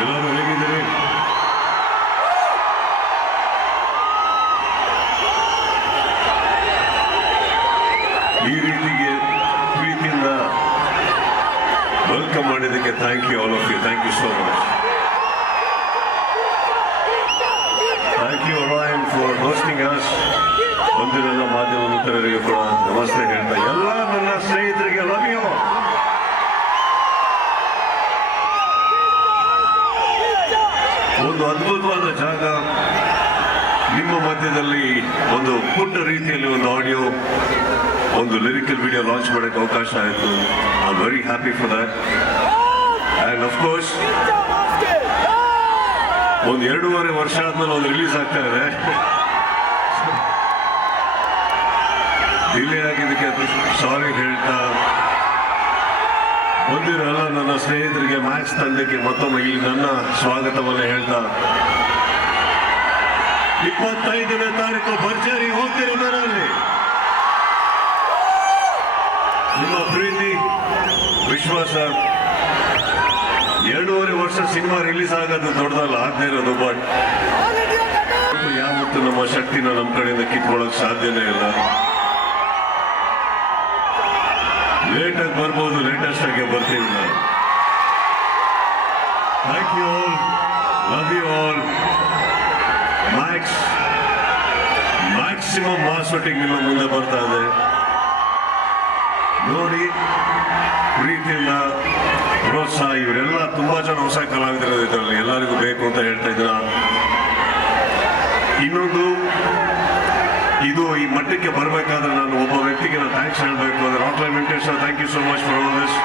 ಎಲ್ಲರೂ ಹೇಗಿದ್ದೀರಿ? ಈ ರೀತಿಗೆ ಪ್ರೀತಿಯಿಂದ ವೆಲ್ಕಮ್ ಮಾಡಿದ್ದಕ್ಕೆ thank you all of you. Thank you so much. Thank you Rayan for hosting us. ಬಂದಿರೋ ಮಾಧ್ಯಮ ಮಿತ್ರರಿಗೆ ಕೂಡ ನಮಸ್ತೆ ಹೇಳ್ತಾ, ಎಲ್ಲ ನನ್ನ ಸ್ನೇಹಿತರಿಗೆ ಲವ್ ಯು. ಒಂದು ಅದ್ಭುತವಾದ ಜಾಗ ನಿಮ್ಮ ಮಧ್ಯದಲ್ಲಿ, ಒಂದು ಪುಟ್ಟ ರೀತಿಯಲ್ಲಿ ಒಂದು ಆಡಿಯೋ, ಒಂದು ಲಿರಿಕಲ್ ವಿಡಿಯೋ ಲಾಂಚ್ ಮಾಡೋಕ್ಕೆ ಅವಕಾಶ ಆಯಿತು. I am very happy for that. And of course ಒಂದು 2.5 ವರ್ಷ ಆದ್ಮೇಲೆ ಒಂದು ರಿಲೀಸ್ ಆಗ್ತಾ ಇದೆ. ಡಿಲೇ ಆಗಿದ್ದಕ್ಕೆ ಸಾರಿ ಹೇಳ್ತಾ, ಬಂದಿರಲ್ಲ ನನ್ನ ಸ್ನೇಹಿತರಿಗೆ, ಮ್ಯಾಕ್ಸ್ ತಂಡಕ್ಕೆ ಮತ್ತೊಮ್ಮೆ ಇಲ್ಲಿ ನನ್ನ ಸ್ವಾಗತವನ್ನು ಹೇಳ್ತಾ, 25ನೇ ತಾರೀಕು ಭರ್ಜರಿ ಹೋಗ್ತಿರೋ ಮನೆಯಲ್ಲಿ ನಿಮ್ಮ ಪ್ರೀತಿ ವಿಶ್ವಾಸ. 2.5 ವರ್ಷ ಸಿನಿಮಾ ರಿಲೀಸ್ ಆಗೋದು ದೊಡ್ಡದಲ್ಲ, ಆಗದೆ ಇರೋದು. ಬಟ್ ಯಾವತ್ತೂ ನಮ್ಮ ಶಕ್ತಿನ ನಮ್ಮ ಕಡೆಯಿಂದ ಕಿತ್ಕೊಳ್ಳೋಕೆ ಸಾಧ್ಯನೇ ಇಲ್ಲ. ಲೇಟಾಗಿ ಬರ್ಬೋದು, ಲೇಟೆಸ್ಟ್ ಆಗಿ ಬರ್ತೀವಿ ನಾವು. Thank you all, love you all. Maximum mass shooting ನಿಮ್ಮ ಮುಂದೆ ಬರ್ತಾ ಇದೆ. ನೋಡಿ, ಪ್ರೀತಿಯಿಂದ ಪ್ರೋತ್ಸಾಹ. ಇವರೆಲ್ಲ ತುಂಬಾ ಜನ ಹೊಸ ಕಲಾವಿದರು ಇದರಲ್ಲಿ, ಎಲ್ಲರಿಗೂ ಬೇಕು ಅಂತ ಹೇಳ್ತಾ ಇದ್ದೀರಾ. ಇನ್ನೊಂದು, ಇದು ಈ ಮಟ್ಟಕ್ಕೆ ಬರಬೇಕಾದ್ರೆ ನಾನು ಒಬ್ಬ ವ್ಯಕ್ತಿಗೆ ನಾನು ಥ್ಯಾಂಕ್ಸ್ ಹೇಳಬೇಕು. ಅಂದ್ರೆ Rockline Venkatesh, thank you so much for all this.